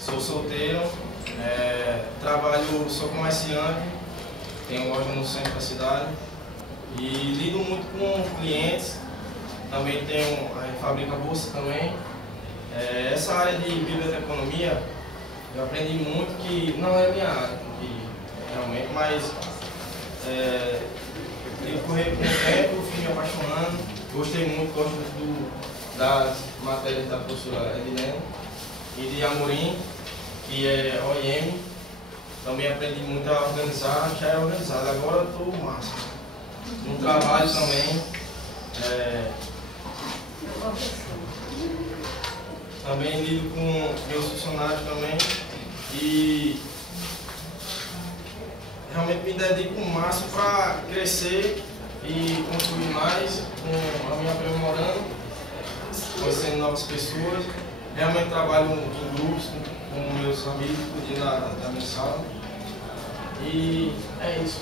Sou solteiro, trabalho, sou comerciante, tenho loja no centro da cidade e lido muito com clientes. Também tenho, fabrico bolsa também. Essa área de biblioteconomia, eu aprendi muito que não é minha área, realmente, mas decorrer com o tempo, fui me apaixonando, gostei muito, das matérias da professora Edilene e de Amorim, que é OIM. Também aprendi muito a organizar, já é organizado, agora eu estou máximo. No trabalho também, também lido com meus funcionários também e realmente me dedico o máximo para crescer e construir mais, com a minha aprimorando, conhecendo novas pessoas. Realmente trabalho em grupos com meus amigos, cuidando da minha sala. E é isso.